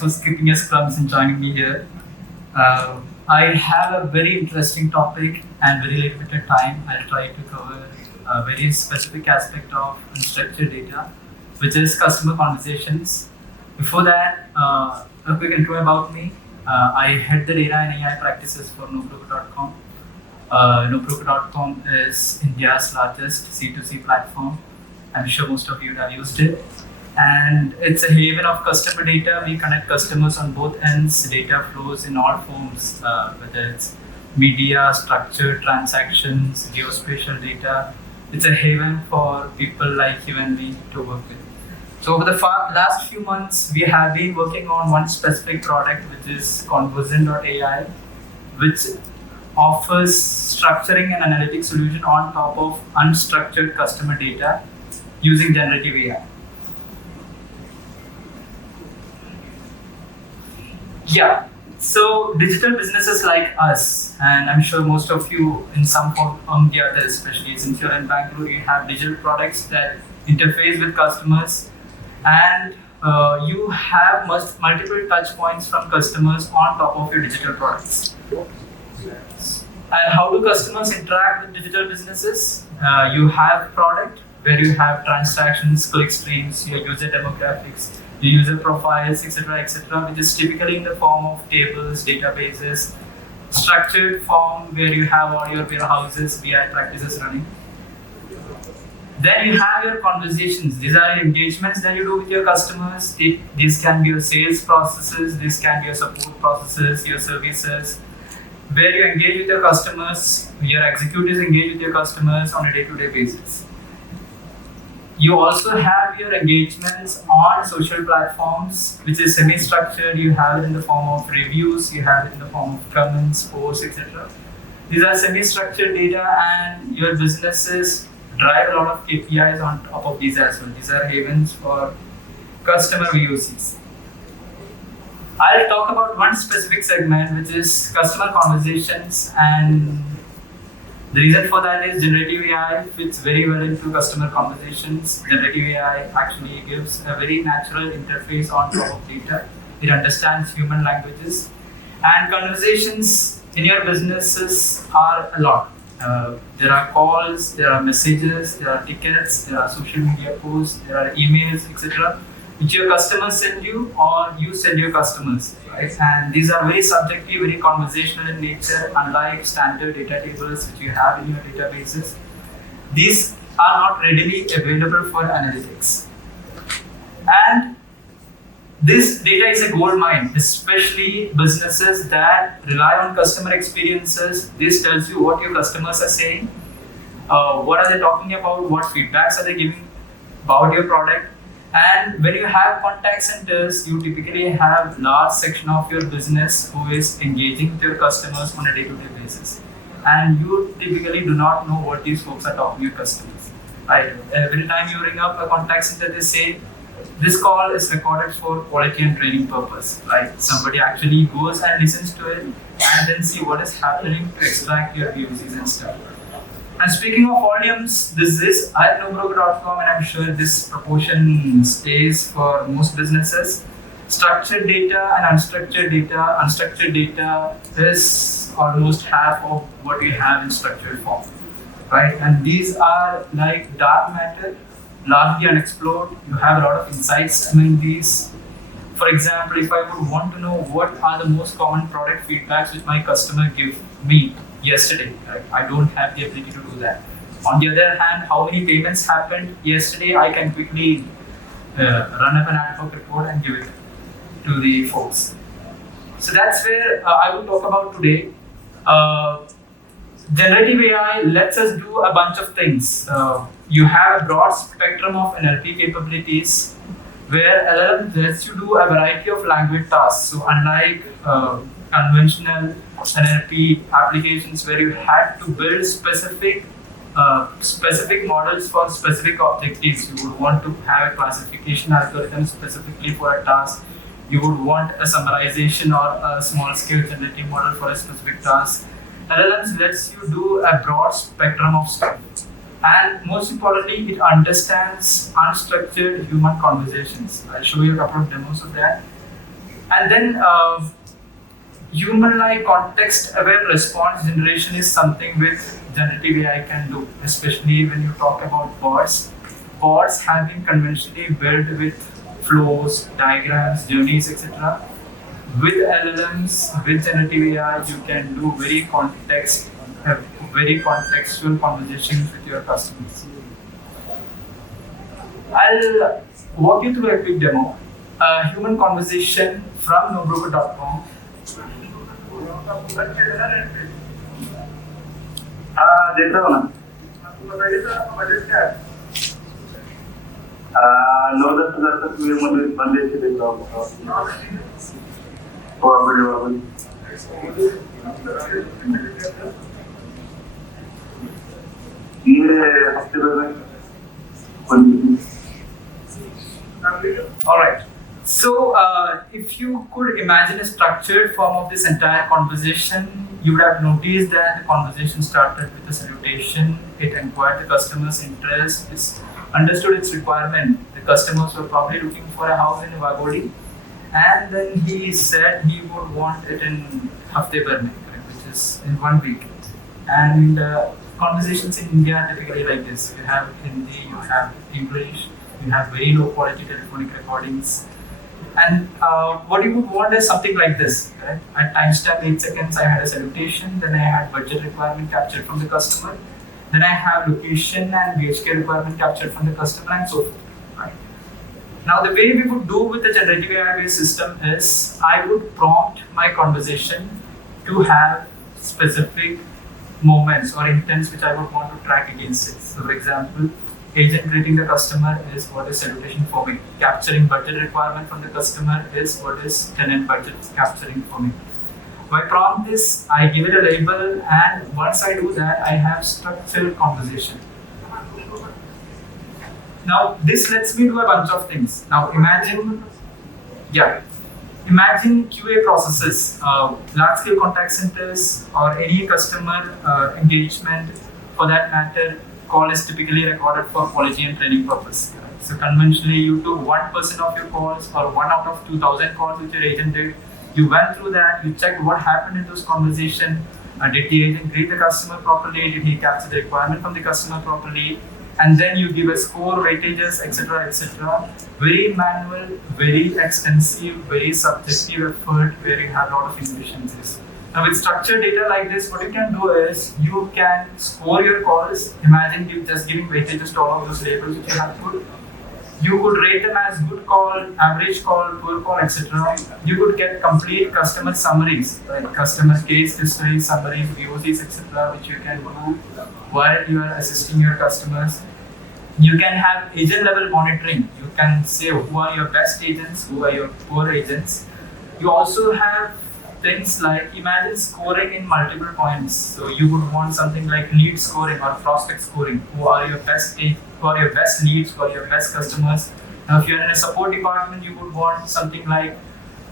for skipping your scrums and joining me here. I have a very interesting topic and very limited time. I'll try to cover a very specific aspect of unstructured data, which is customer conversations. Before that, a quick intro about me. I head the data and AI practices for nobroker.com. Nobroker.com is India's largest C2C platform. I'm sure most of you have used it. And it's a haven of customer data. We connect customers on both ends. Data flows in all forms, whether it's media, structured transactions, geospatial data. It's a haven for people like you and me to work with. So over the last few months, we have been working on one specific product, which is Conversant.ai, which offers structuring and analytic solution on top of unstructured customer data using generative AI. Yeah, so digital businesses like us, and I'm sure most of you in some form or the other, especially since you're in Bangalore, you have digital products that interface with customers, and you have multiple touch points from customers on top of your digital products. And how do customers interact with digital businesses? You have product where you have transactions, click streams, your user demographics, your user profiles, etc., which is typically in the form of tables, databases, structured form where you have all your warehouses, BI practices running. Then you have your conversations. These are your engagements that you do with your customers. These can be your sales processes, these can be your support processes, your services, where you engage with your customers, your executives engage with your customers on a day-to-day basis. You also have your engagements on social platforms, which is semi-structured. You have it in the form of reviews, you have it in the form of comments, posts, etc. These are semi-structured data, and your businesses drive a lot of KPIs on top of these as well. These are havens for customer VOCs. I'll talk about one specific segment, which is customer conversations, and the reason for that is generative AI fits very well into customer conversations. Generative AI actually gives a very natural interface on top of data. It understands human languages, and conversations in your businesses are a lot. There are calls, there are messages, there are tickets, there are social media posts, there are emails, etc., which your customers send you or you send your customers, right? And these are very subjective, very conversational in nature, unlike standard data tables which you have in your databases. These are not readily available for analytics. And this data is a gold mine, especially businesses that rely on customer experiences. This tells you what your customers are saying, what are they talking about, what feedbacks are they giving about your product. And when you have contact centers, you typically have large section of your business who is engaging with your customers on a day-to-day basis. And you typically do not know what these folks are talking to your customers. Right? Every time you ring up a contact center, they say, this call is recorded for quality and training purpose. Right? Somebody actually goes and listens to it and then see what is happening to extract your VOCs and stuff. And speaking of volumes, this is at nobroker.com, and I'm sure this proportion stays for most businesses. Structured data and unstructured data. Unstructured data is almost half of what we have in structured form, right? And these are like dark matter, largely unexplored. You have a lot of insights among these. For example, if I would want to know what are the most common product feedbacks which my customer give me yesterday, right? I don't have the ability to do that. On the other hand, how many payments happened yesterday, I can quickly run up an ad hoc report and give it to the folks. So that's where I will talk about today. Generative AI lets us do a bunch of things. You have a broad spectrum of NLP capabilities where LLM lets you do a variety of language tasks. So unlike conventional NLP applications where you had to build specific models for specific objectives, you would want to have a classification algorithm specifically for a task. You would want a summarization or a small scale generative model for a specific task. LLMs lets you do a broad spectrum of stuff. And most importantly, it understands unstructured human conversations. I'll show you a couple of demos of that. And then human-like context-aware response generation is something with generative AI can do, especially when you talk about bots. Bots have been conventionally built with flows, diagrams, journeys, etc. With LLMs, with generative AI, you can do very contextual conversations with your customers. I'll walk you through a quick demo. A human conversation from nobroker.com. देख रहा हूँ ना 9-10 हजार तक मध्ये बंदे थे देख रहा हूँ ये हफ्ते में all right. So, if you could imagine a structured form of this entire conversation, you would have noticed that the conversation started with a salutation. It inquired the customer's interest, it understood its requirement. The customers were probably looking for a house in Vagodi, and then he said he would want it in Hafte Bhar mein, which is in 1 week. And conversations in India are typically like this. You have Hindi, you have English, you have very low quality telephonic recordings. And what you would want is something like this. Right? At timestamp 8 seconds, I had a salutation, then I had budget requirement captured from the customer, then I have location and BHK requirement captured from the customer, and so forth. Right? Now, the way we would do with the generative AI based system is I would prompt my conversation to have specific moments or intents which I would want to track against it. So, for example, agent greeting the customer is what is salutation for me. Capturing budget requirement from the customer is what is tenant budget capturing for me. My prompt is I give it a label, and once I do that, I have structured conversation. Now, this lets me do a bunch of things. Now, imagine QA processes, large-scale contact centers, or any customer engagement for that matter. Call is typically recorded for quality and training purpose. Right? So conventionally, you took 1% of your calls or 1 out of 2,000 calls which your agent did. You went through that, you checked what happened in those conversations. Did the agent greet the customer properly? Did he capture the requirement from the customer properly? And then you give a score, weightages, etc., etc. Very manual, very extensive, very subjective effort where you have a lot of inefficiencies. Now, with structured data like this, what you can do is you can score your calls. Imagine you just giving weightages to all of those labels which you have put. You could rate them as good call, average call, poor call, etc. You could get complete customer summaries, like customer case history summaries, VOCs, etc., which you can do while you are assisting your customers. You can have agent level monitoring. You can say who are your best agents, who are your poor agents. You also have things like imagine scoring in multiple points. So you would want something like lead scoring or prospect scoring. Who are your best leads? Who are your best customers? Now, if you're in a support department, you would want something like,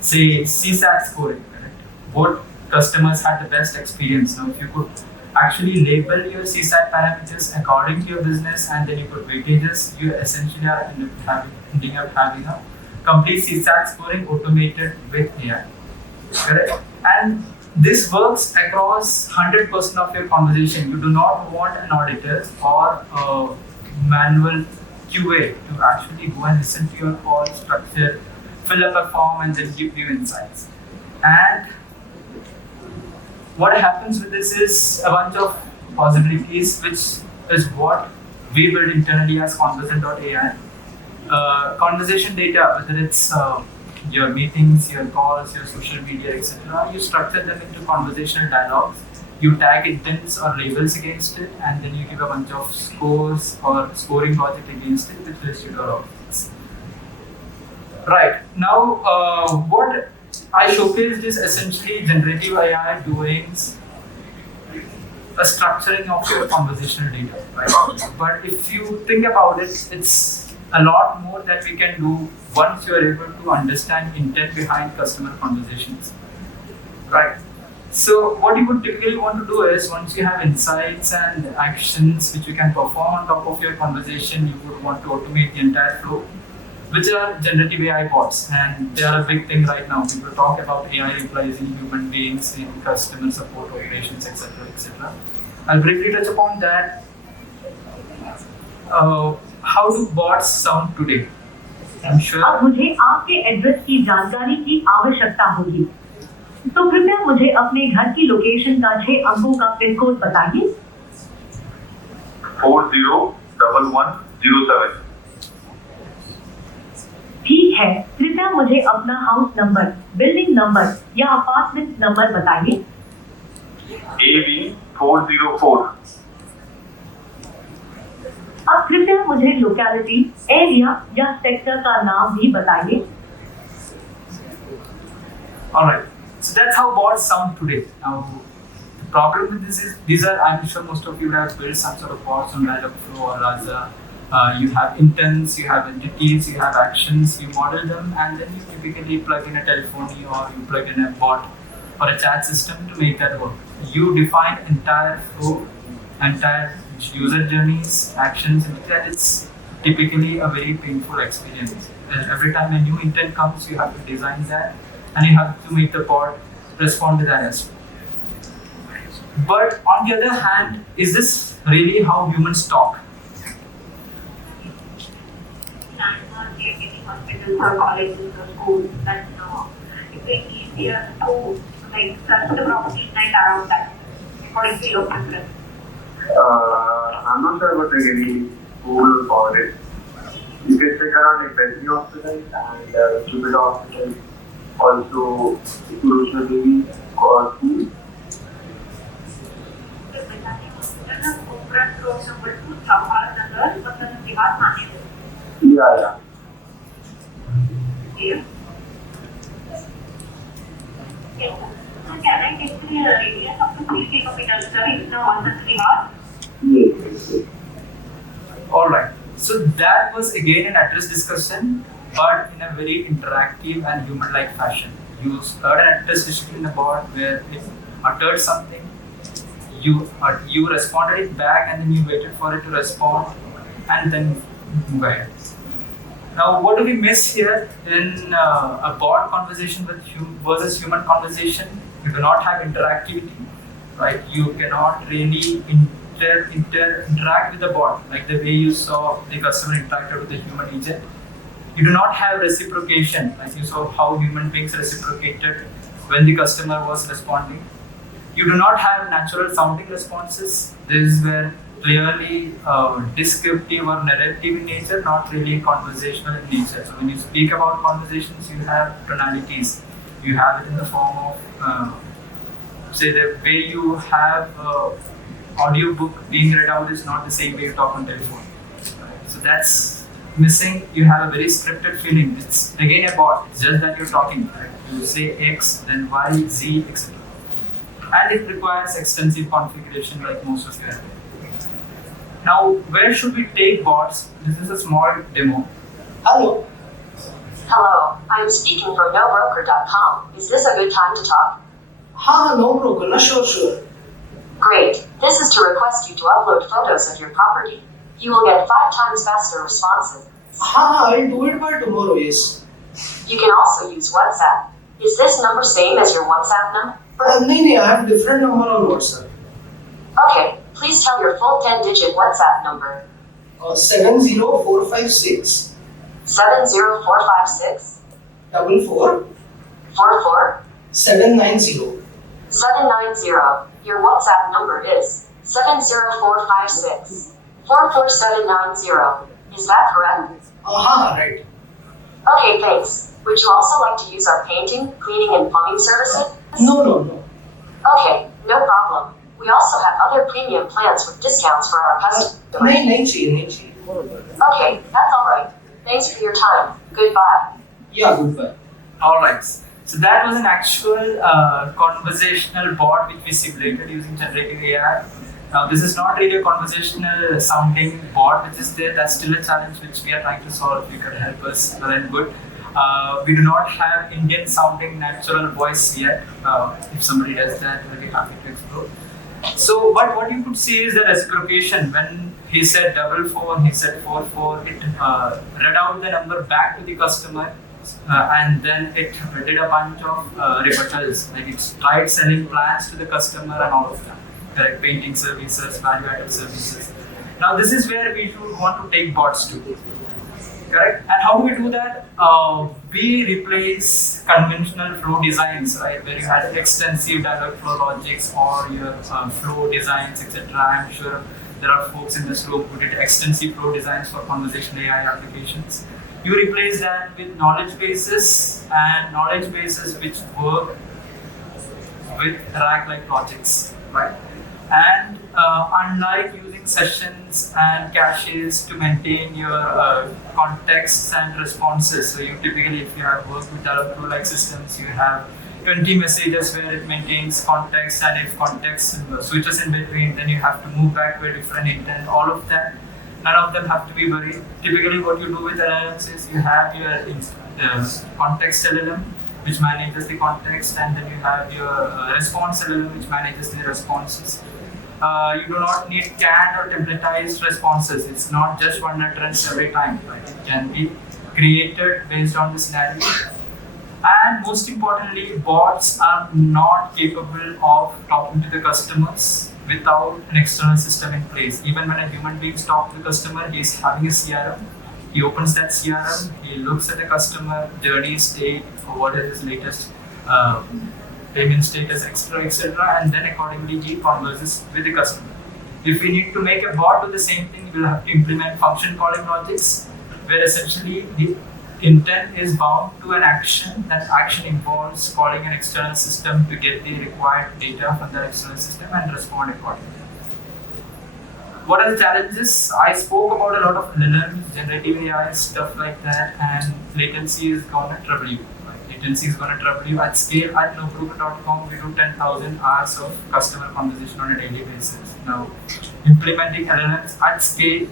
say, CSAT scoring. Correct? What customers had the best experience? Now, if you could actually label your CSAT parameters according to your business, and then you put weightages, you essentially are ending up having a complete CSAT scoring automated with AI. Correct? And this works across 100% of your conversation. You do not want an auditor or a manual QA to actually go and listen to your call, structure, fill up a form, and then give you insights. And what happens with this is a bunch of possibilities, which is what we build internally as Conversation.ai. Conversation data, whether it's your meetings, your calls, your social media, etc., you structure them into conversational dialogues. You tag intents or labels against it, and then you give a bunch of scores or scoring logic against it, which leads you to all of this. Right. Now, what I showcased is essentially generative AI doing a structuring of your conversational data. Right? But if you think about it, it's a lot more that we can do once you are able to understand intent behind customer conversations. Right. So what you would typically want to do is once you have insights and actions which you can perform on top of your conversation, you would want to automate the entire flow. which are generative AI bots, and they are a big thing right now. People talk about AI replacing human beings in customer support operations, etc., etc. I'll briefly touch upon that. How do bots sound today? I'm sure. अब मुझे आपके address की जानकारी की आवश्यकता होगी, तो कृपया मुझे अपने घर की लोकेशन का 6 अंकों का पिन कोड बताइए। 401107। ठीक है, कृपया मुझे अपना हाउस नंबर, बिल्डिंग नंबर या अपार्टमेंट नंबर बताइए। AB 404। अब कृपया मुझे लोकेलिटी, एरिया या सेक्टर का नाम भी बताइए। Alright, so that's how bots sound today. Now, the problem with this is, these are, I'm sure most of you have built some sort of bots on Dialogflow or Raza. You have intents, you have entities, you have actions, you model them, and then you typically plug in a telephony or you plug in a bot or a chat system to make that work. You define entire flow, entire user journeys, actions, and it's typically a very painful experience. And every time a new intent comes, you have to design that, and you have to make the bot respond to that as well. But on the other hand, is this really how humans talk? Hospitals or colleges or schools, that it's very easier to like search the property night around that. What is your preference? I'm not sure about any Google for it. You can check around like Wesley Hospital and Jupiter Hospital, also Kurushna Devi or school. Yeah. Yes. So can I get the radius of the 3 kilometers in the 1 hours? Yes. Alright, so that was again an address discussion, but in a very interactive and human-like fashion. You heard an address discussion in a bot where it uttered something, you responded it back, and then you waited for it to respond, and then move ahead. Now, what do we miss here in a bot conversation versus human conversation? You do not have interactivity, right? You cannot really interact with the bot like the way you saw the customer interacted with the human agent. You do not have reciprocation, like you saw how human beings reciprocated when the customer was responding. You do not have natural sounding responses. This is where clearly descriptive or narrative in nature, not really conversational in nature. So when you speak about conversations, you have tonalities. You have it in the form of, say, the way you have audiobook being read out is not the same way you talk on telephone. Right? So that's missing. You have a very scripted feeling. It's again a bot. It's just that you're talking. Right? You say X, then Y, Z, etc. And it requires extensive configuration like most of your. Now, where should we take bots? This is a small demo. Hello. Hello, I am speaking from nobroker.com. Is this a good time to talk? हाँ no broker ना sure. Great. This is to request you to upload photos of your property. You will get 5 times faster responses. हाँ I'll do it by tomorrow. Yes. You can also use WhatsApp. Is this number same as your WhatsApp number? नहीं I have different number on WhatsApp. Okay, please tell your full 10-digit WhatsApp number. 70456 70456 44 44 790. 790. Your WhatsApp number is 70456 44790. Is that correct? Right. Okay, thanks. Would you also like to use our painting, cleaning, and plumbing services? No. Okay, no problem. We also have other premium plans with discounts for our customers. नहीं चाहिए. Okay, that's alright. Thanks for your time. Goodbye. Yeah, goodbye. Alright. So that was an actual conversational bot which we simulated using generative AI. Now this is not really a conversational sounding bot which is there. That's still a challenge which we are trying to solve. If you can help us, well and good. We do not have Indian sounding natural voice yet. If somebody does that, we'll be happy to explore. So, but what you could see is the reciprocation when he said 44, he said 44. It read out the number back to the customer, and then it did a bunch of rebuttals. Like it tried selling plans to the customer and all of that. Correct, painting services, value-added services. Now this is where we should want to take bots to. Correct. And how do we do that? We replace conventional flow designs, right? Where you had extensive dialog flow logics or your flow designs, etc. I'm sure there are folks in this room who did extensive flow designs for conversational AI applications. You replace that with knowledge bases and knowledge bases which work with RAG-like logics, right? And unlike using sessions and caches to maintain your contexts and responses, so you typically, if you have worked with Dialogflow-like systems, you have 20 messages where it maintains context, and if context switches in between, then you have to move back to a different intent. All of that, none of them have to be buried. Typically, what you do with LLMs is you have your context LLM, which manages the context, and then you have your response LLM, which manages the responses. You do not need canned or templatized responses. It's not just one utterance every time, right? It can be created based on the scenario. And most importantly, bots are not capable of talking to the customers without an external system in place. Even when a human being talks to the customer, he is having a CRM. He opens that CRM, he looks at the customer journey state, or what is his latest payment status, etc., and then accordingly he converses with the customer. If we need to make a bot do the same thing, we will have to implement function calling logics, where essentially the intent is bound to an action. That action involves calling an external system to get the required data from that external system and respond accordingly. What are the challenges? I spoke about a lot of LLMs, generative AI, stuff like that, and latency is gonna trouble you. Latency is going to trouble you at scale. At nobroker.com, we do 10,000 hours of customer conversation on a daily basis. Now, implementing LLMs at scale,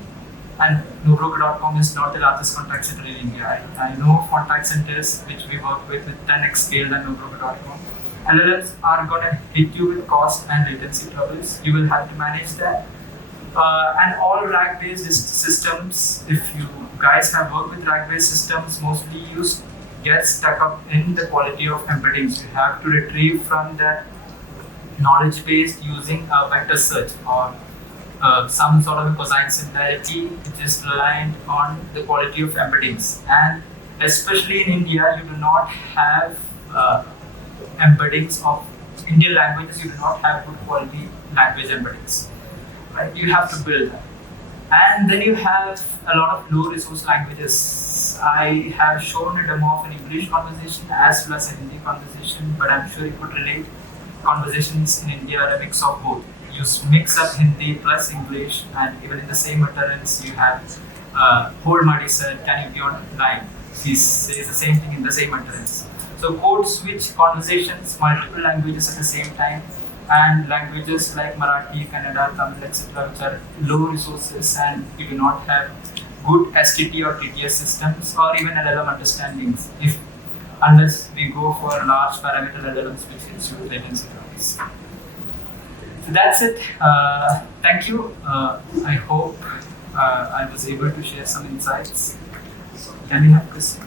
and nobroker.com is not the largest contact center in India. I know contact centers which we work with 10x scale than nobroker.com. LLMs are going to hit you with cost and latency troubles. You will have to manage that. And all RAG-based systems, if you guys have worked with RAG-based systems, mostly used get stuck up in the quality of embeddings. You have to retrieve from that knowledge base using a vector search or some sort of a cosine similarity, which is reliant on the quality of embeddings. And especially in India, you do not have embeddings of Indian languages. You do not have good quality language embeddings. Right? You have to build that. And then you have a lot of low resource languages. I have shown a demo of an English conversation as well as a Hindi conversation, but I'm sure you could relate. Conversations in India are a mix of both. You mix up Hindi plus English, and even in the same utterance, you have hold Muddy sir, can you be on line? He says the same thing in the same utterance. So code switch conversations, multiple languages at the same time, and languages like Marathi, Kannada, Tamil, etc., which are low resources, and you do not have good STT or TTS systems or even LLM understandings, unless we go for large parameter LLMs which hits you with latency drops. So that's it. Thank you. I hope I was able to share some insights. Can we have questions?